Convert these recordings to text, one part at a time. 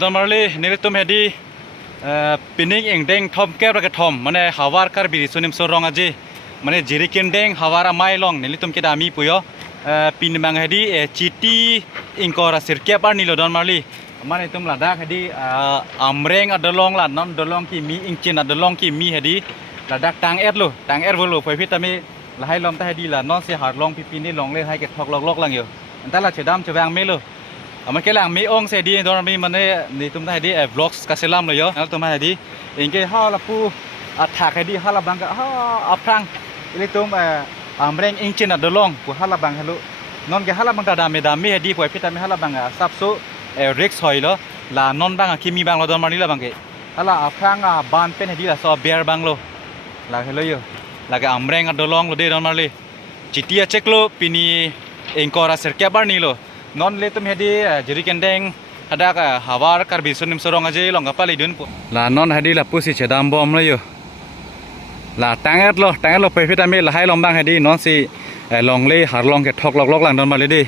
ดอนมาลีนี่ตุมเฮดีปินิงเองเด้งทอมแก้วกระทอมมันฮาวาร์คาร์บิริสุนิมโซรองอจีมันจิริกินเด้งฮาวาร์ไม่ลองนี่ตุมกิดามีปุยปินบังเฮดีจิตีอิงกอร์สิร์เก็บอันนี้โลดอนมาลีมันตุมลาดาเฮดีอัมเรงอัดลองลาดนอนดลองที่มีอิงจินอัดลองที่มีเฮดีลาดักตังเอ็ดโลตังเอ็ดวอลโลไปพิตามีลาให้ลองตาเฮดีลานอนเสียหาดลองปีนี่ลองเล่ให้เก็บทอกลอกลังอยู่อันแต่ละเฉดำเฉแวงไม่โลมันแค่หลังมีองเสดีตอนนี้มันนี่ตุ้มได้ดีบล็อกกัสเซลัมเลยเยอะแล้วตุ้มได้ดีเองก็ห่อละปูอัดถากให้ดีห่อละบังก็ห่ออับพลังอีตุ้มเร่งอิงจินอัดดลองปูห่อละบังฮัลโหลนอนก็ห่อละบังดามีให้ดีปูพิตามีห่อละบังซับซุเร็กซ์หอยแล้วลานอนบังคิมีบังเราตอนมานี่ละบังก็ฮัลโหลอับพลังบานเป็นให้ดีละซอเบียร์บังโลลาฮัลโหลเยอะลาก็เร่งอัดดลองโลเดตอนมาเลยจิตติอาเช็คโลปีนี้เองก็รัสเซอร์แคบบ้านนี่โลนอนเล่ตุมเฮดีจริกันแดงฮัดากฮาวาร์คาร์บิสุนิมสรองอเจลองกับปาลิดุนปุ๊ลานอนเฮดีละปุสิเฉดามบอมเลยอยู่ลาตังเอ็ดโลไปพิตามีละให้ลองบังเฮดีนอนสิลองเล่หาลองเก็บทอกลอกหลังดอนมาเลยดี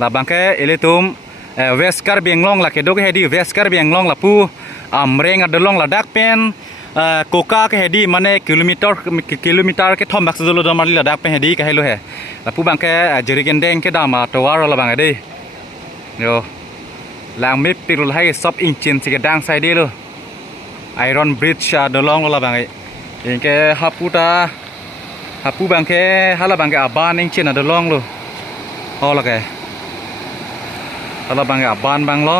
ลาบังแค่เอเลตุมเวสการ์เบียงลองละเกดกเฮดีเวสการ์เบียงลองละปูเร่งอัดลองละดักเป็นโกกาเฮดีมันกิโลเมตรแค่ทอมบักสโดลดอนมาลีละดักเป็นเฮดีก็ให้โลเฮละปูบังแค่จริกันแดงแค่ดามาตัววารละบังเฮดีเดี๋ยวลางมิดปิดให้ซับอินจินสิกระดังใส่ดีเลยไอรอนบริดจ์ดอลองละบังเองแค่ฮับปูบังแค่ฮัลละบังแค่บานอินจินดอลองเลยพอละแกฮัลละบังแค่บานบังล้อ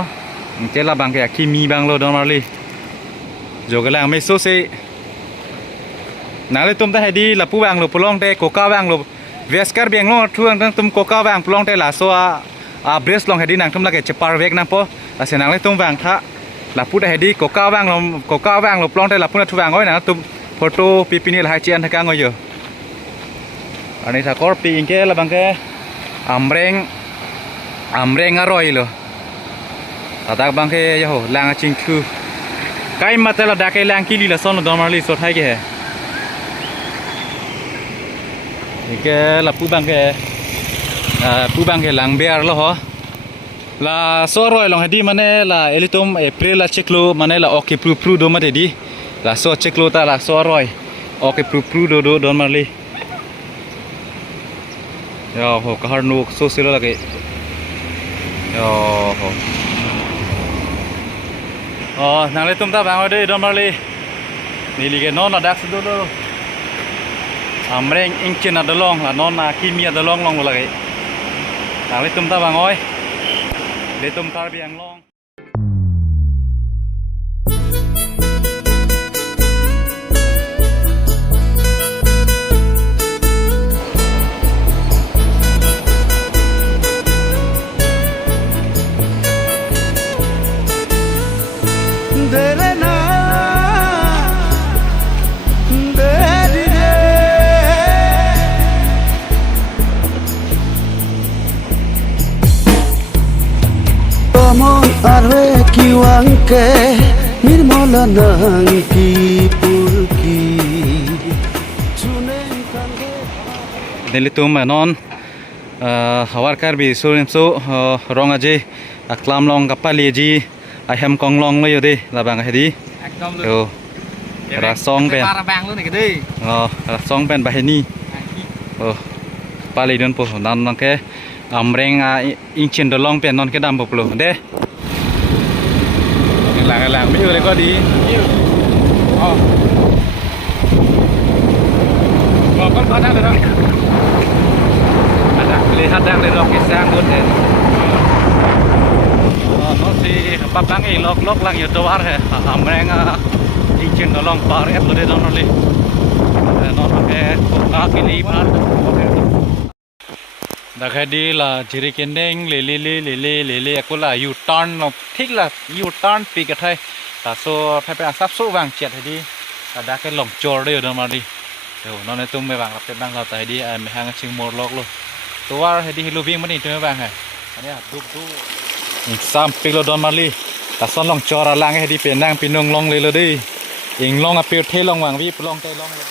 เจ้าละบังแค่ขี้มีบังเลยดอนมาลีโจกลางไม่สู้สินั่งเลยตุ้มได้ให้ดีละปูบังเลยปูลองได้โกก้าบังเลยเวสการ์เบียงล้อช่วงตั้งตุ้มโกก้าบังปูลองได้ละโซ่เบรสลองให้ดีนังทุ่มละเกจะปาร์เวกนังพอเสียนังเลยตุ้มวางท่าหลับพูดได้ให้ดีก็ก้าววางลงปล้องได้หลับพูดได้ทุกวางไว้นะตุ้มโฟโต้ปีนี้ละให้เจียนทั้งกางอยู่อันนี้ถ้าก็ปีอิงเกละบางแกอัมเร่งอร่อยเลยแต่ตาบางแกยังโหแรงจริงคือใกล้มาแต่ละดักไอ้แรงกิลีละซ้อนดอนมาลีสดให้แกอิงเกละผู้บางแกหลังเบียร์แล้วเหรอลาโซ่รอยลองให้ดีมันเนี่ยลาเอลิตุมเอพริลลาเช็คโลมันเนี่ยลาโอเคพรูดูมาได้ดีลาโซ่เช็คโลตาลาโซ่รอยโอเคพรูดูโดนมาเลยย่อโหก็ฮาร์นูโซ่ซิลละกี่ย่อโหนั่งเลยตุ้มตาบางวันเดียวโดนมาเลยนี่ลิเกนอนน่ะดักสุดเลยเร่งอิงจินน่ะเดลองละนอนน่ะคีมีเดลองลองละกี่นั่งเลยตุ้มตาบางอ้อยเลยตุ้มคาร์บียงลองKiwangke nirmala nangki pulki Nilitum non hawar karbi surim su rong aje aklam long kapali ji ahem kong long lo yodi labang hedi yo rasong pen rasong pen bahini pali don po nan nang ke amreng inchin do long pen non ke dam poplo deหลังไม่อยู่เลยก็ดีบอกก้อนพัดได้เลยครับเลยทัดได้เลยเราเก็บสร้างบนเนี่ยน้องสิปั๊บตั้งเองล็อกหลังอยู่ตัวอะไรทำแรงอีกชิ้นเราลองปาร์เอฟเลยน้องเลยน้องแค่ตกตากิลีพาร์ดักให้ดีละจิริกันเด้งเล่ก็ละยูทอนเราทิกละยูทอนปีกันไทยแต่โซ่ให้ไปซับโซ่วางเจ็ดให้ดีแต่ดักให้หลงโจรได้อยู่ตรงมาดีเดี๋ยวน้องในตุ้มไม่วางรับเป็นบางเราแต่ให้ดีไม่ห่างชิงโมดล็อกเลยตัวว่าให้ดีให้ลูวิ่งมันนี่ตัวไม่วางไงอันนี้ดูซ้ำปีเราโดนมาลีแต่ซ้อนหลงโจรล่างให้ดีเป็นนั่งปีนงลงเลยดิเองลงเปียเทลงวางวิปลงใจลงเลย